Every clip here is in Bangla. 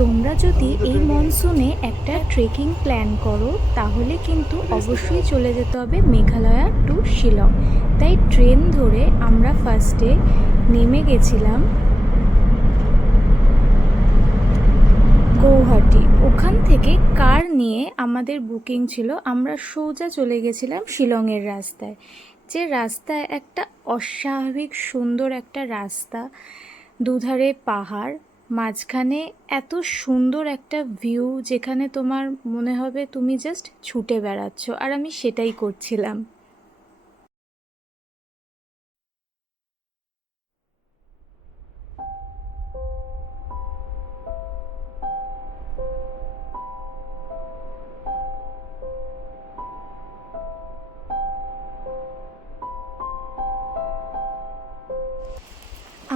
তোমরা যদি এই মনসুনে একটা ট্রেকিং প্ল্যান করো তাহলে কিন্তু অবশ্যই চলে যেতে হবে মেঘালয়া টু শিলং। তাই ট্রেন ধরে আমরা ফার্স্টে নেমে গেছিলাম গৌহাটি। ওখান থেকে কার নিয়ে আমাদের বুকিং ছিল, আমরা সোজা চলে গেছিলাম শিলংয়ের রাস্তায়। যে রাস্তায় একটা অস্বাভাবিক সুন্দর একটা রাস্তা, দুধারে পাহাড়, মাঝখানে এত সুন্দর একটা ভিউ যেখানে তোমার মনে হবে তুমি জাস্ট ছুটে বেড়াচ্ছ, আর আমি সেটাই করছিলাম।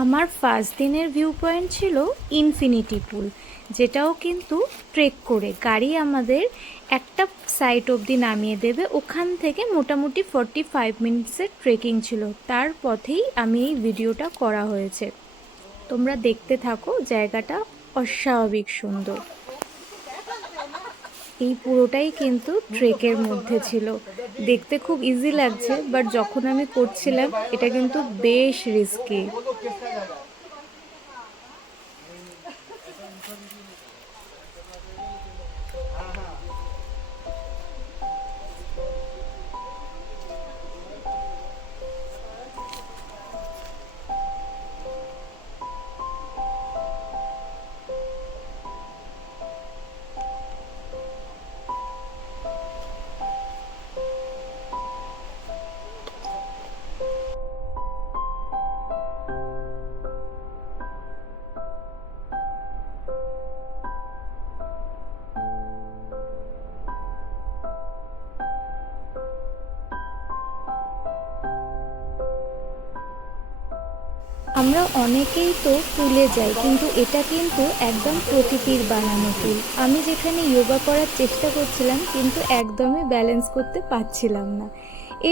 আমার ফার্স্ট দিনের ভিউ পয়েন্ট ছিল ইনফিনিটি পুল, যেটাও কিন্তু ট্রেক করে গাড়ি আমাদের একটা সাইট অবধি নামিয়ে দেবে। ওখান থেকে মোটামুটি 45 মিনিটসের ট্রেকিং ছিল, তার পথেই আমি এই ভিডিওটা করা হয়েছে। তোমরা দেখতে থাকো, জায়গাটা অস্বাভাবিক সুন্দর। এই পুরোটাই কিন্তু ট্রেকের মধ্যে ছিল, দেখতে খুব ইজি লাগছে, বাট যখন আমি করছিলাম এটা কিন্তু বেশ রিস্কি। আমরা অনেকেই তো পুলে যাই, কিন্তু এটা কিন্তু একদম প্রকৃতির বানানো পুল। আমি যেখানে যোগা করার চেষ্টা করছিলাম কিন্তু একদমই ব্যালেন্স করতে পারছিলাম না।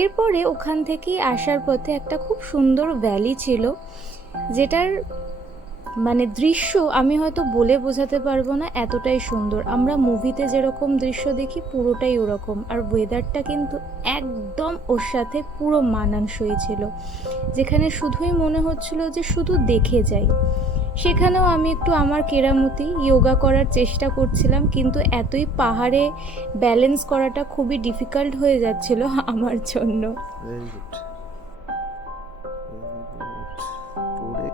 এরপরে ওখান থেকেই আসার পথে একটা খুব সুন্দর ভ্যালি ছিল, যেটার মানে দৃশ্য আমি হয়তো বলে বোঝাতে পারবো না, এতটাই সুন্দর। আমরা মুভিতে যেরকম দৃশ্য দেখি পুরোটাই ওরকম, আর ওয়েদারটা কিন্তু একদম ওর সাথে পুরো মানানসই ছিল, যেখানে শুধুই মনে হচ্ছিল যে শুধু দেখে যাই। সেখানেও আমি একটু আমার কেরামতি যোগা করার চেষ্টা করছিলাম, কিন্তু এতই পাহাড়ে ব্যালেন্স করাটা খুবই ডিফিকাল্ট হয়ে যাচ্ছিল আমার জন্য। Very good, very good. পড়ে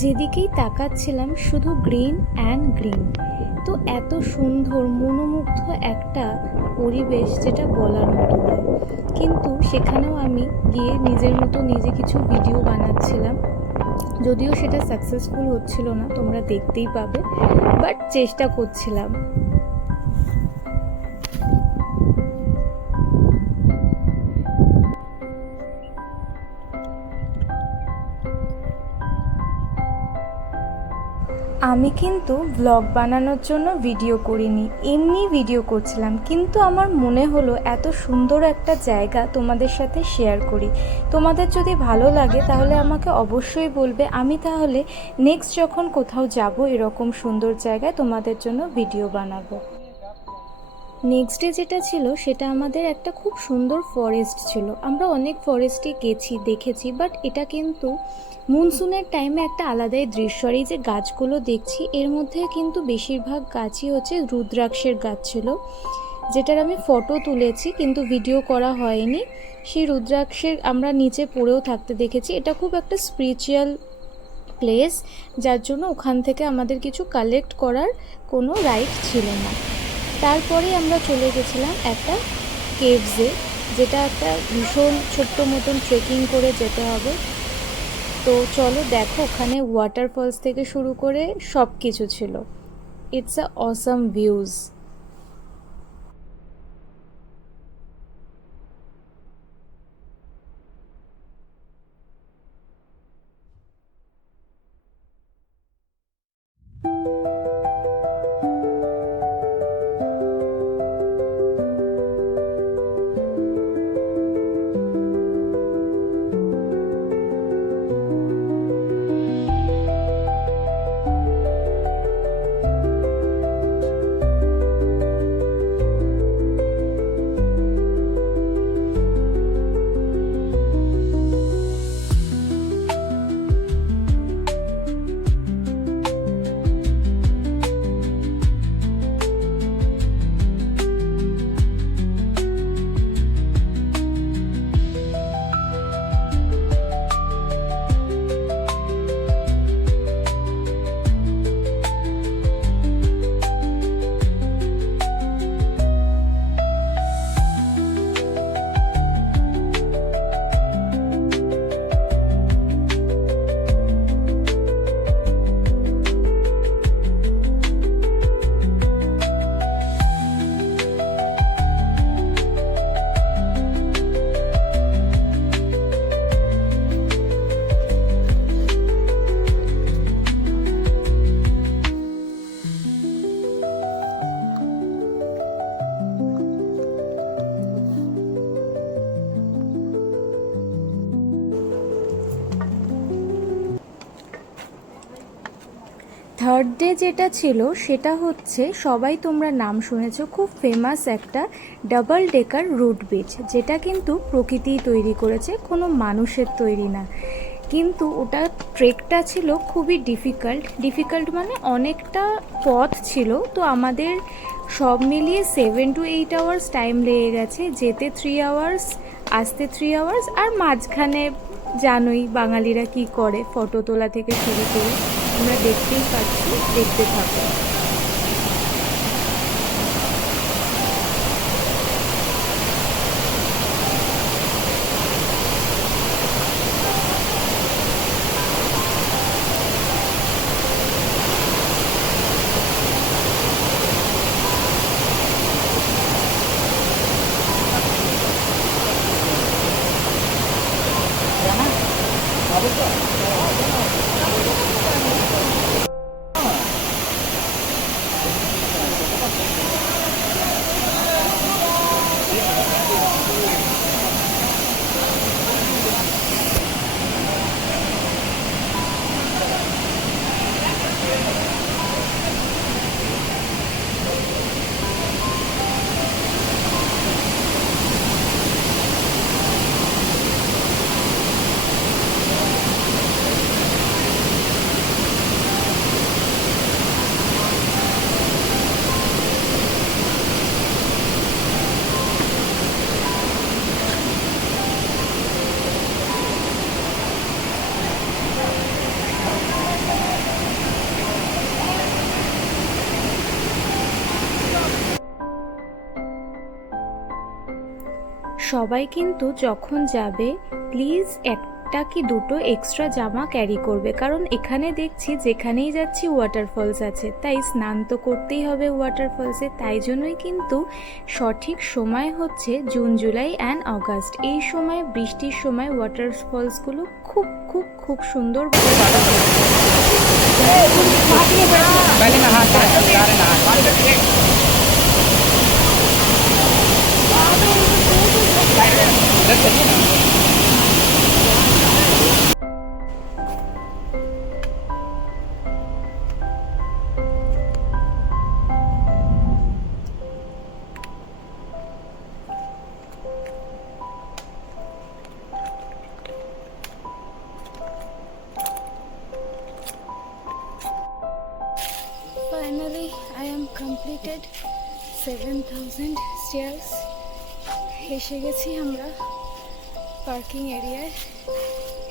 যেদিকেই তাকাচ্ছিলাম শুধু গ্রিন অ্যান্ড গ্রিন। তো এত সুন্দর মনোমুগ্ধ একটা পরিবেশ যেটা বলার মতো নয়। কিন্তু সেখানেও আমি গিয়ে নিজের মতো নিজে কিছু ভিডিও বানাচ্ছিলাম, যদিও সেটা সাকসেসফুল হচ্ছিল না, তোমরা দেখতেই পাবে, বাট চেষ্টা করছিলাম। আমি কিন্তু ভ্লগ বানানোর জন্য ভিডিও করিনি, এমনি ভিডিও করছিলাম, কিন্তু আমার মনে হলো এত সুন্দর একটা জায়গা তোমাদের সাথে শেয়ার করি। তোমাদের যদি ভালো লাগে তাহলে আমাকে অবশ্যই বলবে, আমি তাহলে নেক্সট যখন কোথাও যাব এরকম সুন্দর জায়গায় তোমাদের জন্য ভিডিও বানাবো। নেক্সট ডে যেটা ছিল সেটা আমাদের একটা খুব সুন্দর ফরেস্ট ছিল। আমরা অনেক ফরেস্টে গেছি, দেখেছি, বাট এটা কিন্তু মনসুনের টাইমে একটা আলাদাই দৃশ্য। আর এই যে গাছগুলো দেখছি এর মধ্যে কিন্তু বেশিরভাগ গাছই হচ্ছে রুদ্রাক্ষের গাছ ছিল, যেটার আমি ফটো তুলেছি কিন্তু ভিডিও করা হয়নি। সেই রুদ্রাক্ষের আমরা নিচে পড়েও থাকতে দেখেছি। এটা খুব একটা স্পিরিচুয়াল প্লেস, যার জন্য ওখান থেকে আমাদের কিছু কালেক্ট করার কোনো রাইট ছিল না। তারপরে আমরা চলে গেছিলাম একটা কেভসে, যেটা একটা ভীষণ ছোট্ট মতন ট্রেকিং করে যেতে হবে। তো চলো দেখো, ওখানে ওয়াটারফলস থেকে শুরু করে সব কিছু ছিল। It's a awesome views. Third day যেটা ছিল সেটা হচ্ছে, সবাই তোমরা নাম শুনেছো, খুব ফেমাস একটা ডাবল ডেকার রুট ব্রিজ, যেটা কিন্তু প্রকৃতিই তৈরি করেছে, কোনো মানুষের তৈরি না। কিন্তু ওটা ট্রেকটা ছিল খুবই ডিফিকাল্ট মানে অনেকটা পথ ছিল। তো আমাদের সব মিলিয়ে 7 to 8 আওয়ার্স টাইম লেগে গেছে, যেতে 3 আওয়ার্স, আসতে 3 আওয়ার্স, আর মাঝখানে জানোই বাঙালিরা কি করে, ফটো তোলা থেকে শুরু করে, আমরা দেখতেই পাচ্ছি, দেখতে থাকো। সবাই কিন্তু যখন যাবে প্লিজ একটা কি দুটো এক্সট্রা জামা ক্যারি করবে, কারণ এখানে দেখছি যেখানেই যাচ্ছি ওয়াটারফলস আছে, তাই স্নান তো করতেই হবে ওয়াটারফলসে। তাই জন্যই কিন্তু সঠিক সময় হচ্ছে জুন, জুলাই অ্যান্ড অগাস্ট। এই সময়, বৃষ্টির সময়, ওয়াটারফলসগুলো খুব খুব খুব সুন্দর। Finally, I am completed 7,000 stairs. এসে গেছি আমরা পার্কিং এরিয়ায়।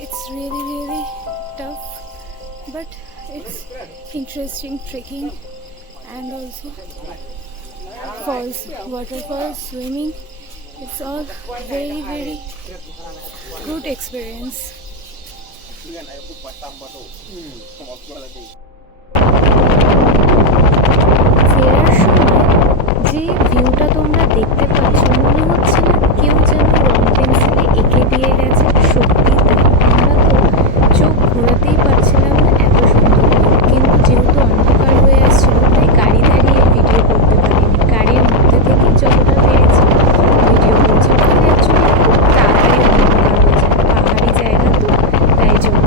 It's really tough, but it's interesting trekking and also falls, waterfalls, swimming. It's all very good experience. যে ভিউটা তোমরা দেখতে পাচ্ছ, মনে হচ্ছে না কেউ যেন রং পেন্সিলে এঁকে দিয়ে গেছে? সত্যি তাই, আমরা তো চোখ ঘোরাতেই পারছিলাম না, এত সুন্দর ভিউ। কিন্তু যেহেতু অন্ধকার হয়ে আসছিল, তাই গাড়ি দাঁড়িয়ে ভিডিও করতে পারিনি। গাড়ির মধ্যে থেকে যতটা পেরেছি ভিডিও করছি। ওখানে অ্যাকচুয়ালি খুব তাড়াতাড়ি অন্ধকার হয়ে যায়, পাহাড়ি জায়গা তো, তাই জন্য।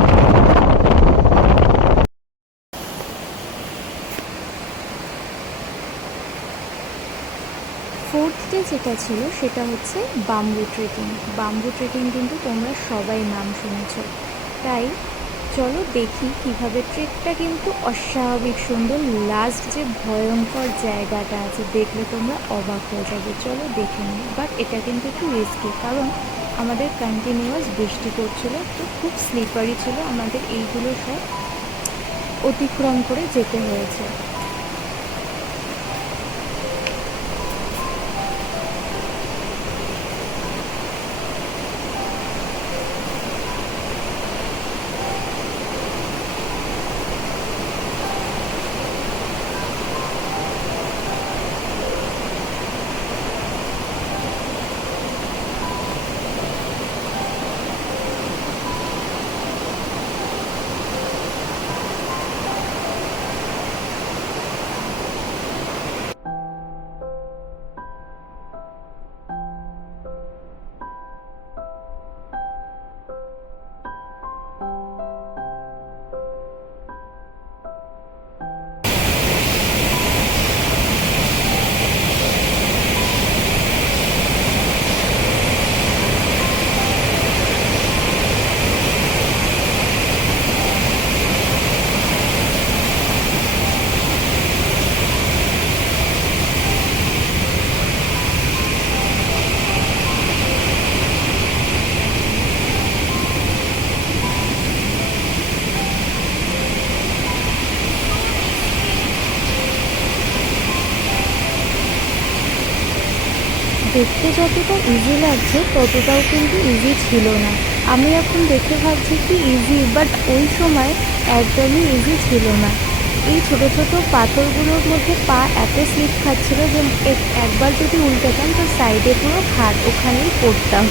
ফোর্থ ডে যেটা ছিল সেটা হচ্ছে বাম্বু ট্রেকিং কিন্তু তোমরা সবাই নাম শুনেছ। তাই চলো দেখি কিভাবে ট্রেকটা কিন্তু অস্বাভাবিক সুন্দর। লাস্ট যে ভয়ঙ্কর জায়গাটা আছে, দেখলে তোমরা অবাক হয়ে যাবে, চলো দেখে নিই। বাট এটা কিন্তু একটু রিস্কি, কারণ আমাদের কন্টিনিউয়াস বৃষ্টি পড়ছিল, তো খুব স্লিপারি ছিল, আমাদের এইগুলো সব অতিক্রম করে যেতে হয়েছে। দেখতে যতটা ইজি লাগছে ততটাও কিন্তু ইজি ছিল না। আমি এখন দেখে ভাবছি কি ইজি, বাট ওই সময় একদমই ইজি ছিল না। এই ছোট ছোট পাথরগুলোর মধ্যে পা এত স্লিপ খাচ্ছিল যে একবার যদি উল্টাতাম তো সাইডে পুরো খাদ, ওখানেই পড়তাম।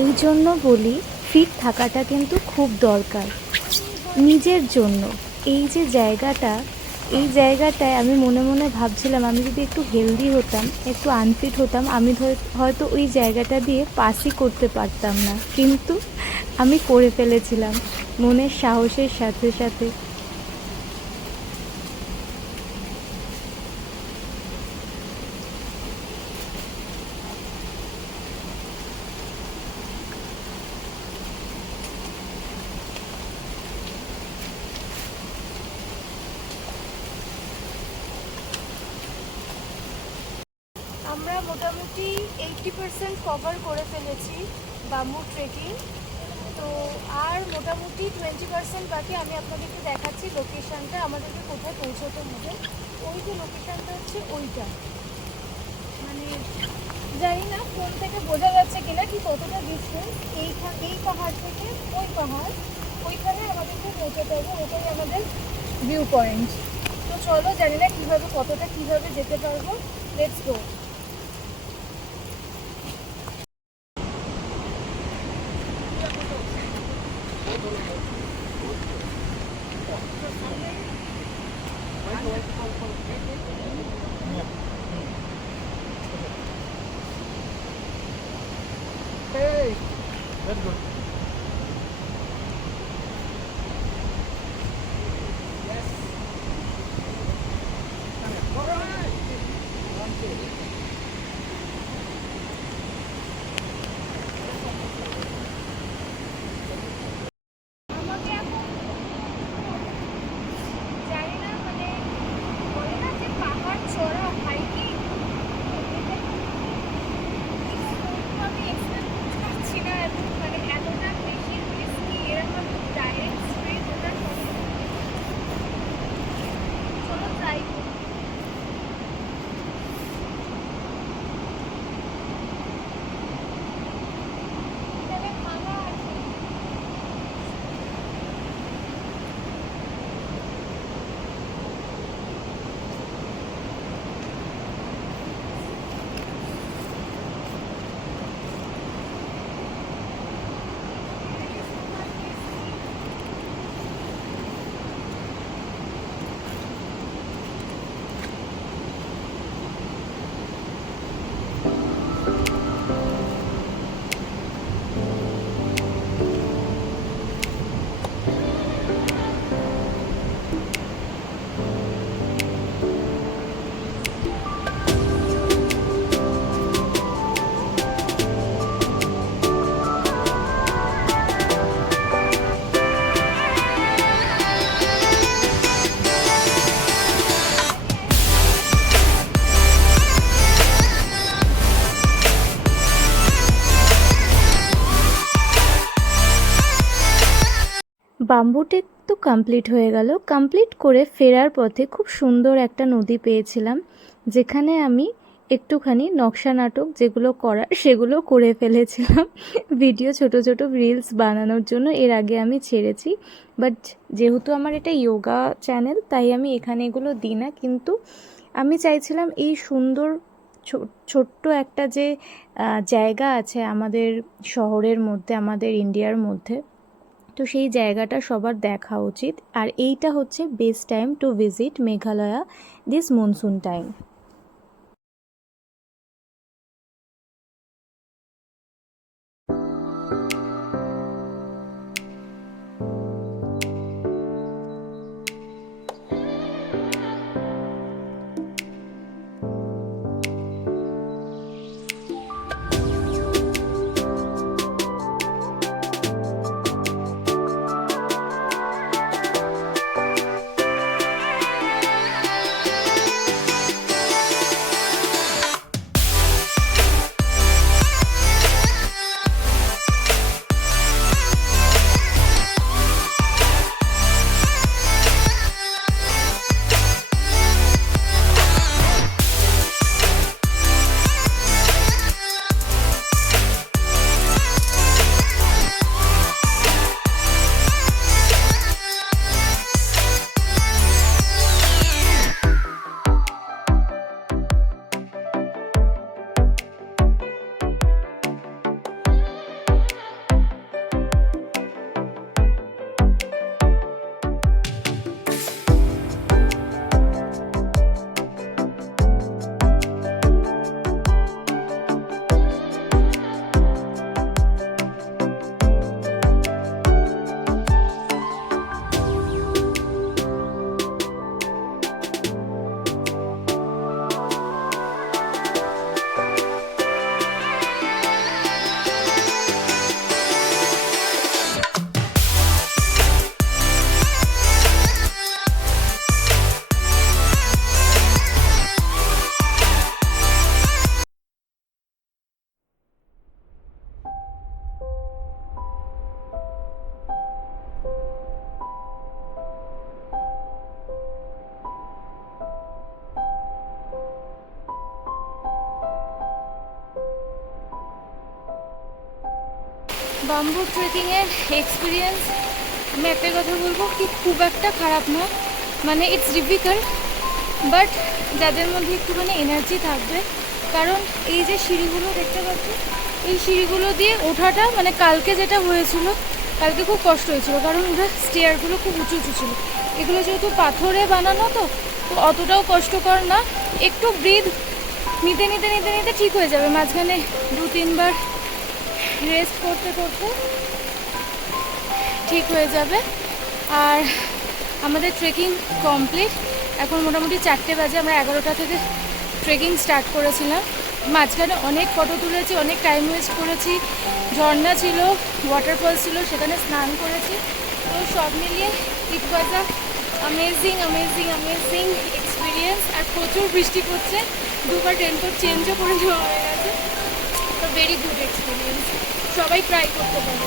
এই জন্য বলি ফিট থাকাটা কিন্তু খুব দরকার নিজের জন্য। এই যে জায়গাটা, এই জায়গাটায় আমি মনে মনে ভাবছিলাম আমি যদি একটু হেলদি হতাম, একটু আনফিট হতাম, আমি হয়তো ওই জায়গাটা দিয়ে পাসই করতে পারতাম না, কিন্তু আমি করে ফেলেছিলাম মনের সাহসের সাথে সাথে। আমরা মোটামুটি 80% কভার করে ফেলেছি বাম্বু ট্রেকিং। তো আর মোটামুটি 20% বাকি। আমি আপনাদেরকে দেখাচ্ছি লোকেশানটা, আমাদেরকে কোথায় পৌঁছতে হবে। ওই যে লোকেশানটা হচ্ছে ওইটা, মানে জানি না ফোন থেকে বোঝা যাচ্ছে কিনা কি কতটা ডিস্টেন্স এই পাহাড় থেকে ওই পাহাড়, ওইখানে আমাদেরকে পৌঁছতে হবে। ওইখানে আমাদের ভিউ পয়েন্ট। তো চলো, জানি না কীভাবে কতটা কীভাবে যেতে পারবো। Let's go. Hey, very good. আমাকে এখন জানি না, মানে বলে না যে পাহাড় চড়া হাইকিং, আমি এক্সপ্লেন করতে পারছি না। বাম্বু টেক তো কমপ্লিট হয়ে গেল। কমপ্লিট করে ফেরার পথে খুব সুন্দর একটা নদী পেয়েছিলাম, যেখানে আমি একটুখানি নকশা নাটক যেগুলো করার সেগুলো করে ফেলেছিলাম। ভিডিও ছোট ছোট রিলস বানানোর জন্য এর আগে আমি ছেড়েছি, বাট যেহেতু আমার এটা যোগা চ্যানেল তাই আমি এখানে এগুলো দিই না। কিন্তু আমি চাইছিলাম এই সুন্দর ছোট্ট একটা যে জায়গা আছে আমাদের শহরের মধ্যে, আমাদের ইন্ডিয়ার মধ্যে, তো সেই জায়গাটা সবার দেখা উচিত। আর এইটা হচ্ছে best time to visit Meghalaya this monsoon time. Bamboo ট্রেকিংয়ের এক্সপিরিয়েন্স আমি একটা কথা বলবো কি খুব একটা খারাপ না, মানে ইটস ডিফিকাল্ট, বাট যাদের মধ্যে একটুখানি এনার্জি থাকবে, কারণ এই যে সিঁড়িগুলো দেখতে পাচ্ছি, এই সিঁড়িগুলো দিয়ে ওঠাটা মানে কালকে যেটা হয়েছিল, কালকে খুব কষ্ট হয়েছিল, কারণ ওটা স্টেয়ারগুলো খুব উঁচু উঁচু ছিল। এগুলো যেহেতু পাথরে বানানো তো অতটাও কষ্টকর না, একটু ব্রিথ নিতে নিতে নিতে নিতে ঠিক হয়ে যাবে। মাঝখানে 2-3 বার রেস্ট করতে করতে ঠিক হয়ে যাবে। আর আমাদের ট্রেকিং কমপ্লিট, এখন মোটামুটি 4টে বাজে। আমরা 11টা থেকে ট্রেকিং স্টার্ট করেছিলাম। মাঝখানে অনেক ফটো তুলেছি, অনেক টাইম ওয়েস্ট করেছি, ঝর্ণা ছিল, ওয়াটারফল ছিল, সেখানে স্নান করেছি। তো সব মিলিয়ে ইট ওয়াজ আ অ্যামেজিং অ্যামেজিং অ্যামেজিং এক্সপিরিয়েন্স। আর প্রচুর বৃষ্টি পড়ছে, 2বার রেনকোট চেঞ্জও করে দেওয়া হয়ে গেছে। তো ভেরি গুড এক্সপিরিয়েন্স, সবাই ট্রাই করতে পারে।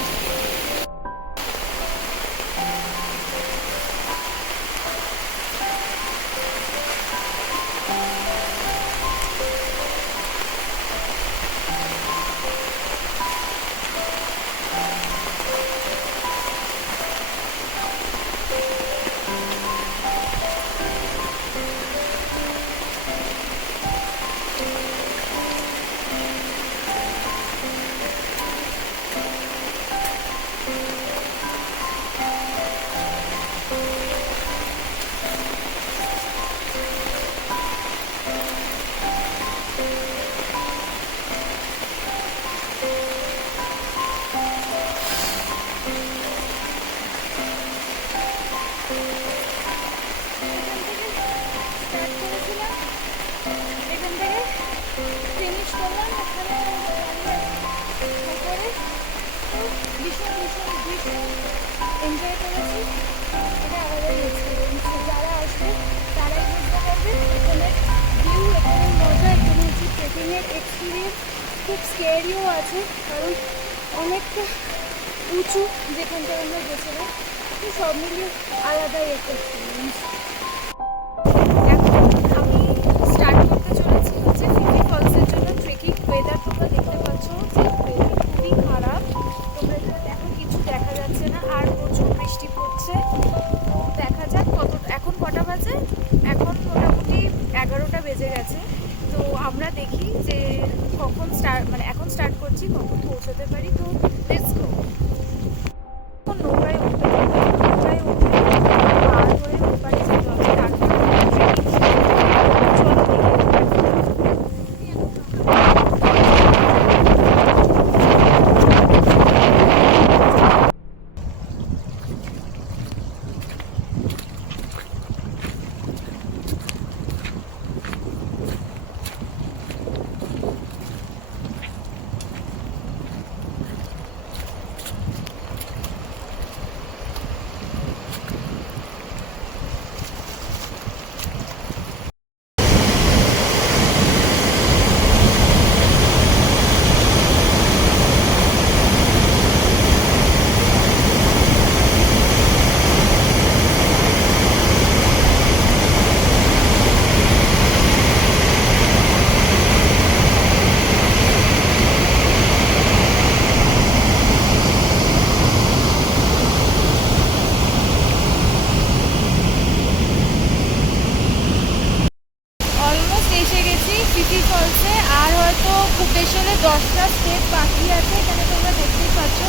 এনজয় করেছি, এটা আমাদের এক্সপিরিয়েন্স। যারা আসবে তারাই বুঝতে পারবে এখানের ভিউ, এখানের মজা, এখানে হচ্ছে ট্রেকিংয়ের এক্সপিরিয়েন্স। খুব স্কেরিও আছে, কারণ অনেকটা উঁচু যেখানটা আমরা গেছিলাম। তো সব মিলিয়ে আলাদাই একটা এক্সপিরিয়েন্স। এখন আমি স্টার্ট করতে চলেছি হচ্ছে ফিফি ফলসের জন্য ট্রেকিং। ওয়েদার তোমরা দেখতে পাচ্ছ যে ওয়েদার খুবই খারাপ, তোমরা এখানে দেখো কিছু দেখা যাচ্ছে না, আর প্রচুর বৃষ্টি পড়ছে। তো দেখা যাক এখন কটা বাজে, এখন মোটামুটি 11টা বেজে গেছে। তো আমরা দেখি যে কখন এখন স্টার্ট করছি, কখন পৌঁছতে পারি। তো লেটস গো। নৌকায় উঠতে হবে, নৌকায় উঠে পার হয়ে ওপারে যেতে হবে, তারপর ট্রেকিং শুরু হবে। চলো অলমোস্ট এসে গেছি ফিফি ফলসে। আর হয়তো খুব বেশি হলে 10টা স্টেপ বাকি আছে। এখানে তোমরা দেখতেই পাচ্ছ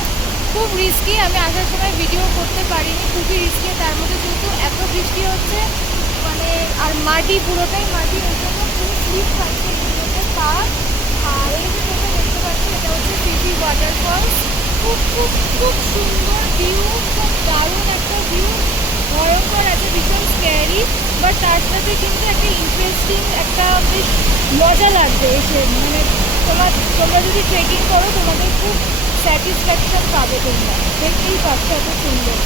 খুব রিস্কি, আমি আসার সময় ভিডিও করতে পারিনি, খুবই রিস্কি। তার মধ্যে যেহেতু এত বৃষ্টি হচ্ছে মানে আর মাটি, পুরোটাই মাটি, ওই জন্য খুব স্লিপ খাচ্ছে এগুলোতে পা। আর এই যে তোমরা দেখতে পাচ্ছ এটা হচ্ছে ফিফি ওয়াটারফলস। খুব খুব খুব সুন্দর ভিউ, খুব দারুণ একটা ভিউ। ভয়ঙ্কর আছে, ভীষণ স্ক্যারি, বাট তার সাথে কিন্তু একটা ইন্টারেস্টিং, একটা বেশ মজা লাগবে এসে। মানে তোমরা যদি ট্রেকিং করো তোমাদের খুব স্যাটিসফ্যাকশন পাবে, তোমরা দেখতেই পাচ্ছ এত সুন্দর।